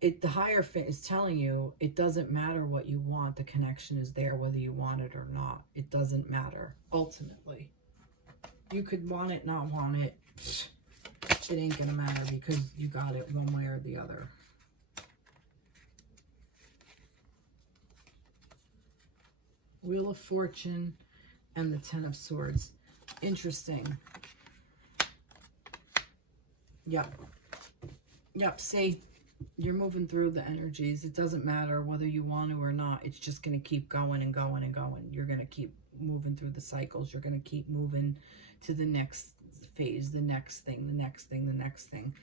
the Hierophant is telling you it doesn't matter what you want. The connection is there whether you want it or not. It doesn't matter ultimately. You could want it, not want it. It ain't gonna matter because you got it one way or the other. Wheel of Fortune and the Ten of Swords. Interesting. Yep. Yep, see, you're moving through the energies. It doesn't matter whether you want to or not. It's just going to keep going and going and going. You're going to keep moving through the cycles. You're going to keep moving to the next phase, the next thing, the next thing, the next thing.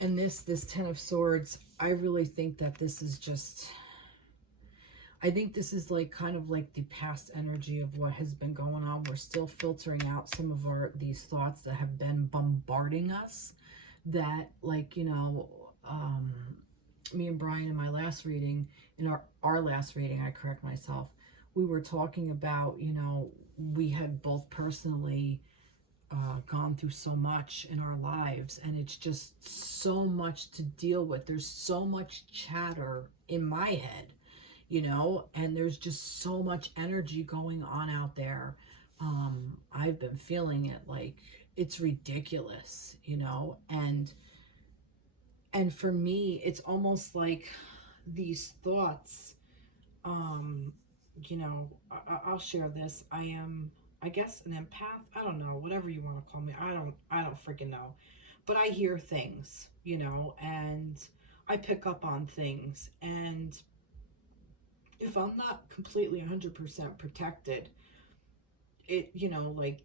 And this Ten of Swords, I really think that this is just, I think this is like kind of like the past energy of what has been going on. We're still filtering out some of these thoughts that have been bombarding us. That, like, you know, me and Brian in my last reading, in our last reading, I correct myself, we were talking about, you know, we had both personally gone through so much in our lives, and it's just so much to deal with. There's so much chatter in my head, you know, and there's just so much energy going on out there. I've been feeling it like it's ridiculous, you know, and for me, it's almost like these thoughts, you know, I'll share this. I am, I guess, an empath. I don't know, whatever you want to call me. I don't freaking know. But I hear things, you know, and I pick up on things. And if I'm not completely 100% protected, it, you know, like,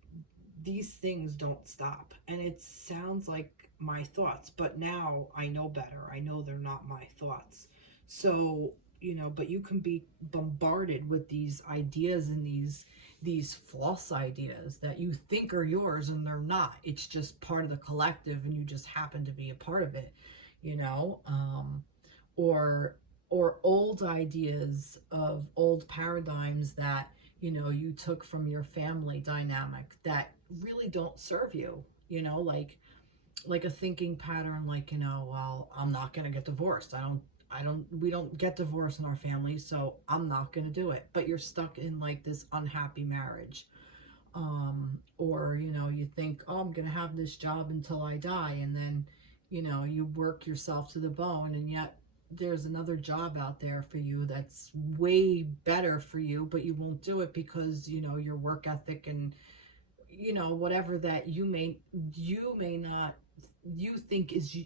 these things don't stop. And it sounds like my thoughts, but now I know better. I know they're not my thoughts. So, you know, but you can be bombarded with these ideas and these false ideas that you think are yours and they're not. It's just part of the collective and you just happen to be a part of it, you know, or old ideas of old paradigms that, you know, you took from your family dynamic that really don't serve you, you know, like a thinking pattern, like, you know, well, I'm not going to get divorced. We don't get divorced in our family, so I'm not going to do it. But you're stuck in like this unhappy marriage. Or, you know, you think, oh, I'm going to have this job until I die. And then, you know, you work yourself to the bone, and yet there's another job out there for you that's way better for you, but you won't do it because, you know, your work ethic and, you know, whatever that you may not, you think is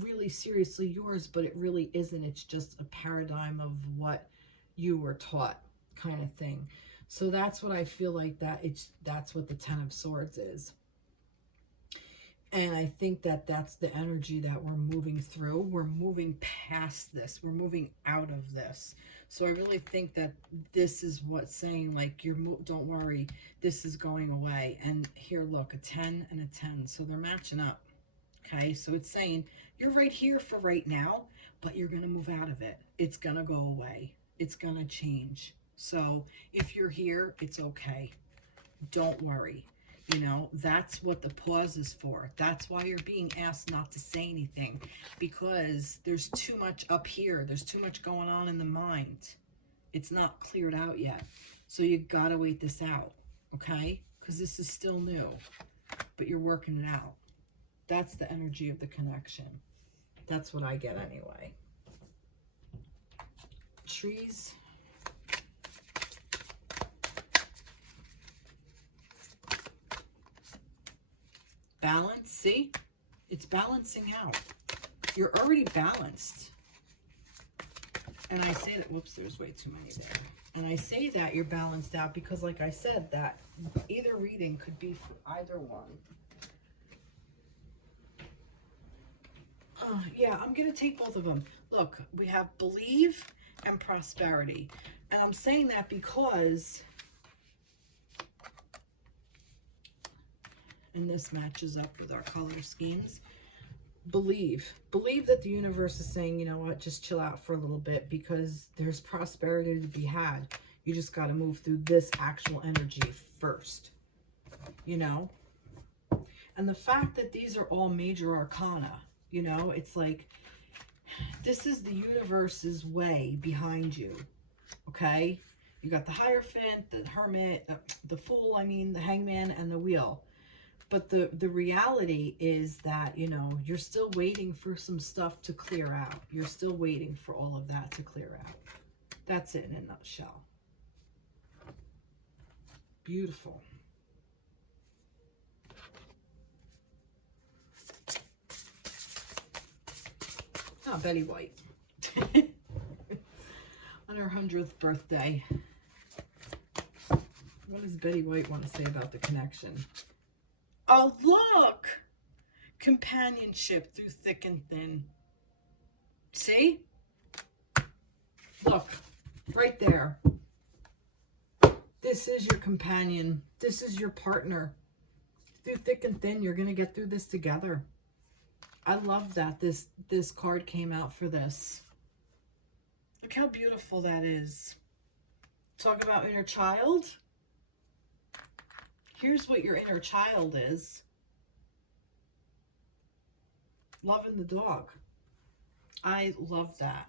really seriously yours, but it really isn't. It's just a paradigm of what you were taught, kind of thing. So that's what I feel like, that's what the Ten of Swords is. And I think that that's the energy that we're moving through. We're moving past this. We're moving out of this. So I really think that this is what's saying, like, don't worry, this is going away. And here, look, a 10 and a 10. So they're matching up. Okay, so it's saying you're right here for right now, but you're going to move out of it. It's going to go away. It's going to change. So if you're here, it's okay. Don't worry. You know, that's what the pause is for. That's why you're being asked not to say anything, because there's too much up here. There's too much going on in the mind. It's not cleared out yet. So you got to wait this out, okay? Because this is still new, but you're working it out. That's the energy of the connection. That's what I get anyway. Trees. Balance, see? It's balancing out. You're already balanced. And I say that, whoops, there's way too many there. And I say that you're balanced out because, like I said, that either reading could be for either one. Yeah, I'm going to take both of them. Look, we have believe and prosperity. And I'm saying that because, and this matches up with our color schemes, believe that the universe is saying, you know what, just chill out for a little bit because there's prosperity to be had. You just got to move through this actual energy first, you know? And the fact that these are all major arcana, you know, it's like This is the universe's way behind you, okay? You got the Hierophant, the Hermit, the Fool, I mean, the Hangman, and the Wheel. But the reality is that, you know, you're still waiting for some stuff to clear out. You're still waiting for all of that to clear out. That's it in a nutshell. Beautiful. Oh, Betty White. On her 100th birthday. What does Betty White want to say about the connection? Oh, look! Companionship through thick and thin. See? Look, right there. This is your companion. This is your partner. Through thick and thin, you're going to get through this together. I love that this card came out for this. Look how beautiful that is. Talk about inner child. Here's what your inner child is. Loving the dog. I love that.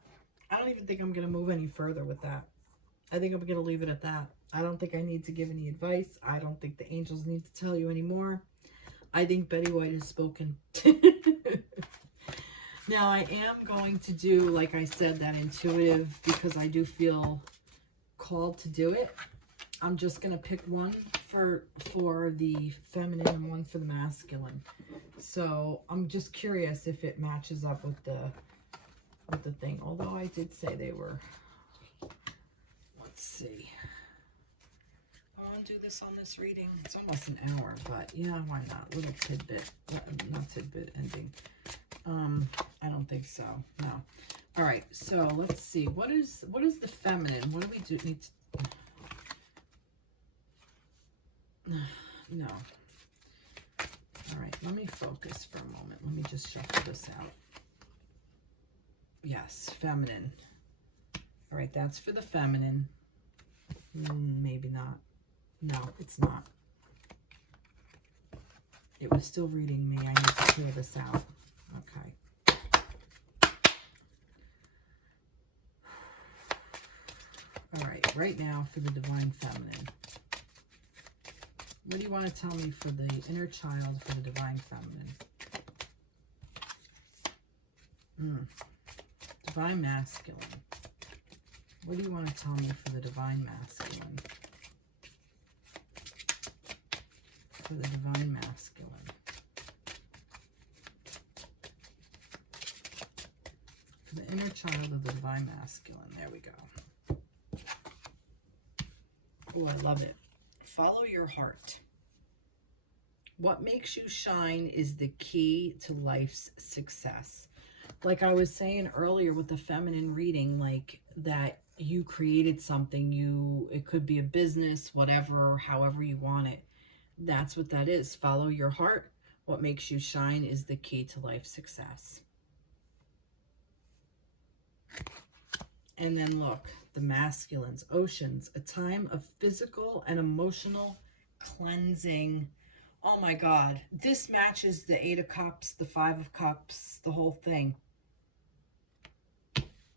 I don't even think I'm going to move any further with that. I think I'm going to leave it at that. I don't think I need to give any advice. I don't think the angels need to tell you anymore. I think Betty White has spoken. Now, I am going to do, like I said, that intuitive because I do feel called to do it. I'm just going to pick one for the feminine and one for the masculine. So I'm just curious if it matches up with the thing. Although I did say they were, let's see. I want to do this on this reading. It's almost an hour, but yeah, why not? Little tidbit, not tidbit ending. I don't think so. No. All right. So let's see. What is the feminine? What do we do? Need to... No. All right. Let me focus for a moment. Let me just shuffle this out. Yes, feminine. All right. That's for the feminine. Maybe not. No, it's not. It was still reading me. I need to clear this out. Okay. All right, right now for the Divine Feminine. What do you want to tell me for the inner child for the Divine Feminine? Divine Masculine. What do you want to tell me for the Divine Masculine? For the Divine Masculine. For the inner child of the Divine Masculine. There we go. Oh, I love it. Follow your heart. What makes you shine is the key to life's success. Like I was saying earlier with the feminine reading, like that you created something, it could be a business, whatever, however you want it. That's what that is. Follow your heart. What makes you shine is the key to life success. And then look, the masculines, oceans, a time of physical and emotional cleansing. Oh my God, this matches the 8 of Cups, the 5 of Cups, the whole thing.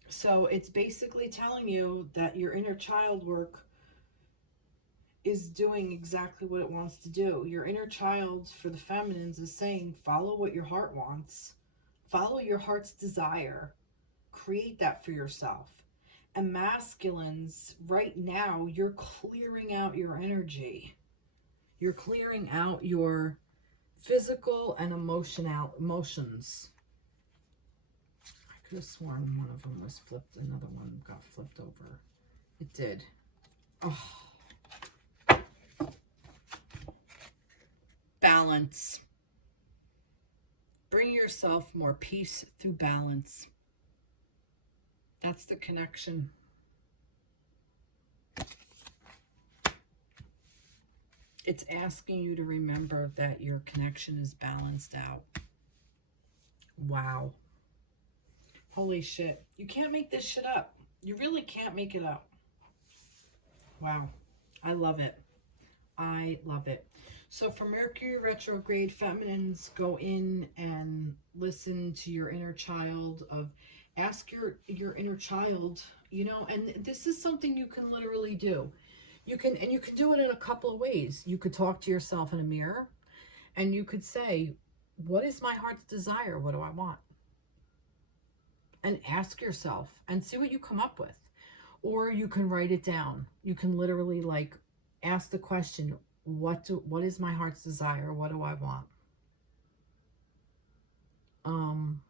So it's basically telling you that your inner child work is doing exactly what it wants to do. Your inner child for the feminines is saying, follow what your heart wants. Follow your heart's desire. Create that for yourself. And masculines, right now, you're clearing out your energy. You're clearing out your physical and emotions. I could have sworn one of them was flipped. Another one got flipped over. It did. Oh. Balance. Bring yourself more peace through balance. That's the connection. It's asking you to remember that your connection is balanced out. Wow. Holy shit. You can't make this shit up. You really can't make it up. Wow. I love it. I love it. So for Mercury retrograde, feminines, go in and listen to your inner child of Ask your inner child, you know, and this is something you can literally do. You can do it in a couple of ways. You could talk to yourself in a mirror and you could say, what is my heart's desire? What do I want? And ask yourself and see what you come up with. Or you can write it down. You can literally like ask the question, what is my heart's desire? What do I want? Um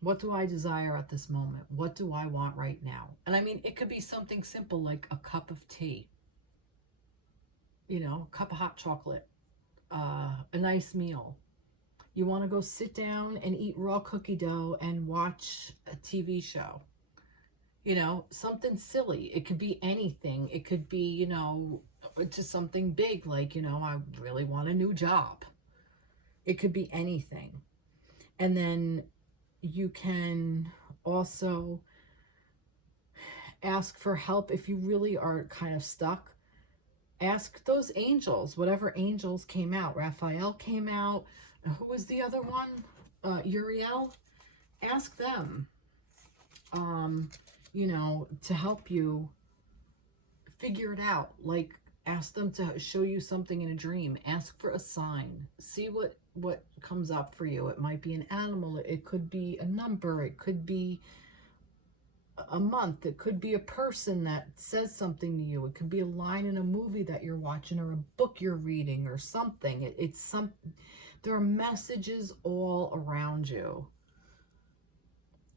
what do I desire at this moment? What do I want right now? And I mean, it could be something simple like a cup of tea, you know, a cup of hot chocolate, a nice meal. You want to go sit down and eat raw cookie dough and watch a TV show. You know, something silly. It could be anything. It could be, you know, to something big like, you know, I really want a new job. It could be anything. And then you can also ask for help if you really are kind of stuck. Ask those angels, whatever angels came out. Raphael came out. Who was the other one? Uriel. Ask them, you know, to help you figure it out. Like, ask them to show you something in a dream. Ask for a sign. See what comes up for you. It might be an animal. It could be a number. It could be a month. It could be a person that says something to you. It could be a line in a movie that you're watching or a book you're reading or something. There are messages all around you.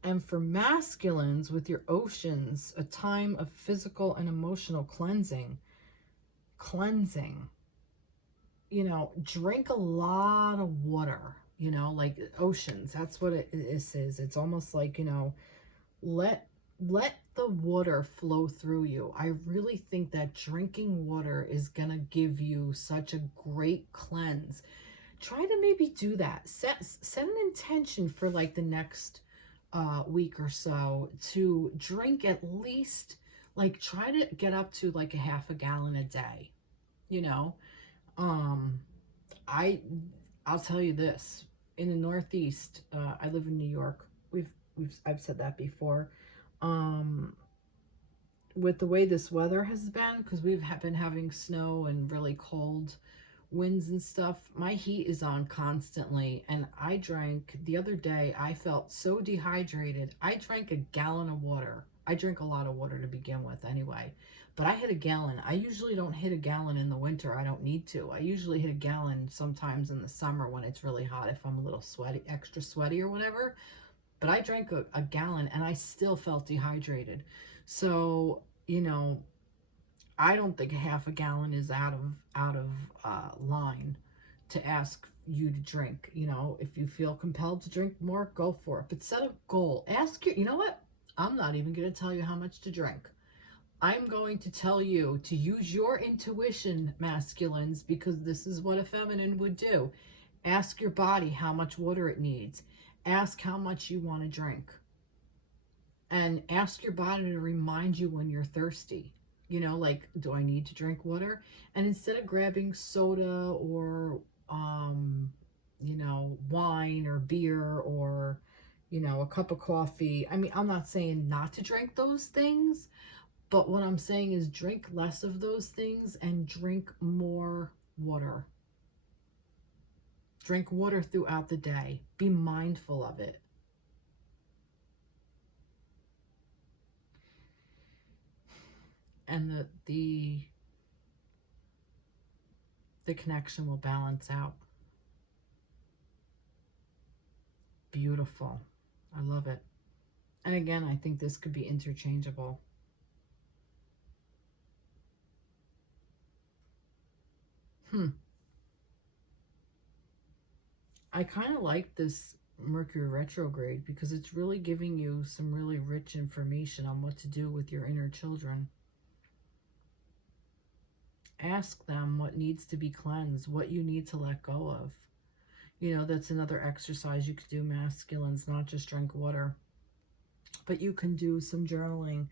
And for masculines, with your oceans, a time of physical and emotional cleansing. You know, drink a lot of water, you know, like oceans. That's what it is. It's almost like, you know, let the water flow through you. I really think that drinking water is going to give you such a great cleanse. Try to maybe do that. Set an intention for like the next week or so to drink at least, like, try to get up to like a half a gallon a day, you know. I'll tell you this, in the Northeast, I live in New York. I've said that before. With the way this weather has been, because we've been having snow and really cold winds and stuff, my heat is on constantly. And I drank the other day, I felt so dehydrated. I drank a gallon of water. I drink a lot of water to begin with anyway, but I hit a gallon. I usually don't hit a gallon in the winter. I don't need to. I usually hit a gallon sometimes in the summer when it's really hot, if I'm a little sweaty, extra sweaty or whatever. But I drank a gallon and I still felt dehydrated. So, you know, I don't think a half a gallon is out of line to ask you to drink. You know, if you feel compelled to drink more, go for it. But set a goal. You know what? I'm not even going to tell you how much to drink. I'm going to tell you to use your intuition, masculines, because this is what a feminine would do. Ask your body how much water it needs. Ask how much you want to drink. And ask your body to remind you when you're thirsty. You know, like, do I need to drink water? And instead of grabbing soda or, you know, wine or beer or, you know, a cup of coffee. I mean, I'm not saying not to drink those things, but what I'm saying is drink less of those things and drink more water. Drink water throughout the day. Be mindful of it. And the connection will balance out. Beautiful. I love it. And again, I think this could be interchangeable. I kind of like this Mercury retrograde because it's really giving you some really rich information on what to do with your inner children. Ask them what needs to be cleansed, what you need to let go of. You know, that's another exercise you could do, masculines, not just drink water. But you can do some journaling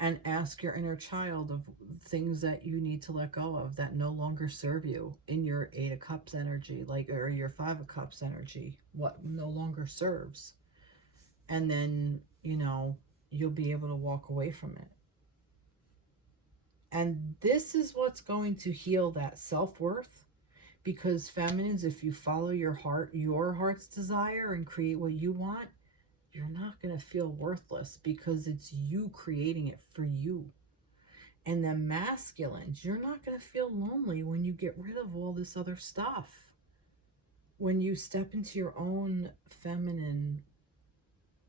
and ask your inner child of things that you need to let go of that no longer serve you in your 8 of Cups energy, like, or your 5 of Cups energy, what no longer serves. And then, you know, you'll be able to walk away from it. And this is what's going to heal that self-worth. Because feminines, if you follow your heart's desire and create what you want, you're not going to feel worthless because it's you creating it for you. And then masculines, you're not going to feel lonely when you get rid of all this other stuff. When you step into your own feminine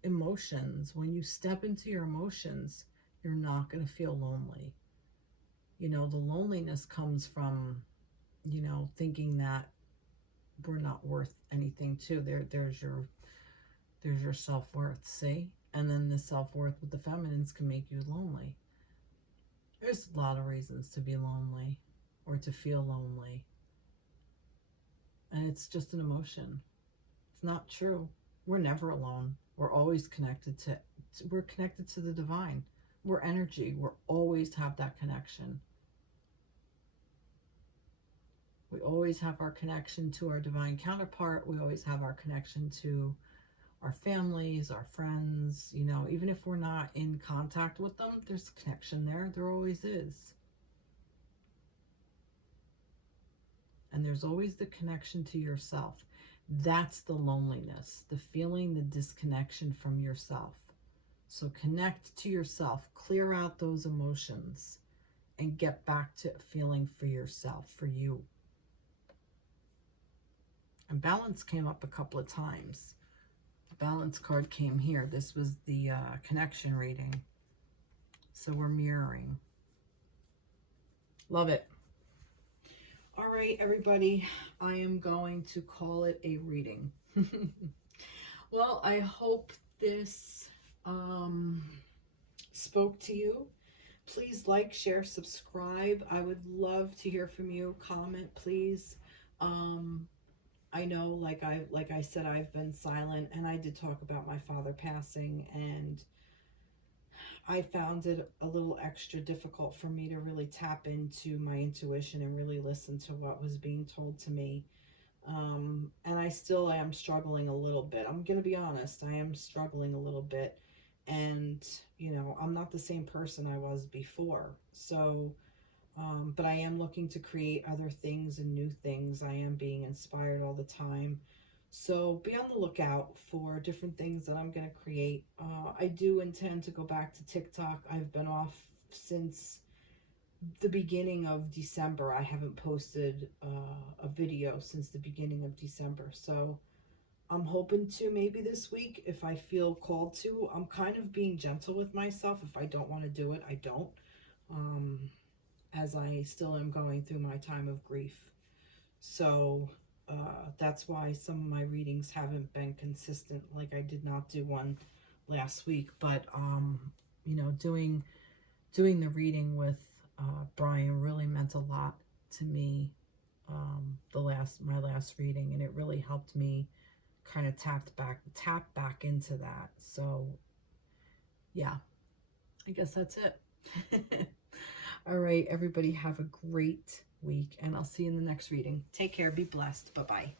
emotions, when you step into your emotions, you're not going to feel lonely. You know, the loneliness comes from, you know, thinking that we're not worth anything too. There's your self-worth, see? And then the self-worth with the feminines can make you lonely. There's a lot of reasons to be lonely or to feel lonely. And it's just an emotion. It's not true. We're never alone. We're always connected to the divine. We're energy. We'll always have that connection. We always have our connection to our divine counterpart. We always have our connection to our families, our friends, you know, even if we're not in contact with them, there's a connection there. There always is. And there's always the connection to yourself. That's the loneliness, the feeling, the disconnection from yourself. So connect to yourself, clear out those emotions, and get back to feeling for yourself, for you. And balance came up a couple of times. The balance card came here. This was the connection reading. So we're mirroring. Love it. All right, everybody. I am going to call it a reading. Well, I hope this spoke to you. Please like, share, subscribe. I would love to hear from you. Comment, please. I know, like I said, I've been silent, and I did talk about my father passing, and I found it a little extra difficult for me to really tap into my intuition and really listen to what was being told to me. And I still am struggling a little bit. I'm going to be honest. I am struggling a little bit. And, you know, I'm not the same person I was before. So, but I am looking to create other things and new things. I am being inspired all the time. So be on the lookout for different things that I'm going to create. I do intend to go back to TikTok. I've been off since the beginning of December. I haven't posted a video since the beginning of December. So I'm hoping to maybe this week if I feel called to. I'm kind of being gentle with myself. If I don't want to do it, I don't. As I still am going through my time of grief. So that's why some of my readings haven't been consistent. Like I did not do one last week, but you know, doing the reading with Brian really meant a lot to me. My last reading, and it really helped me kind of tap back into that. So yeah, I guess that's it. All right, everybody, have a great week, and I'll see you in the next reading. Take care. Be blessed. Bye-bye.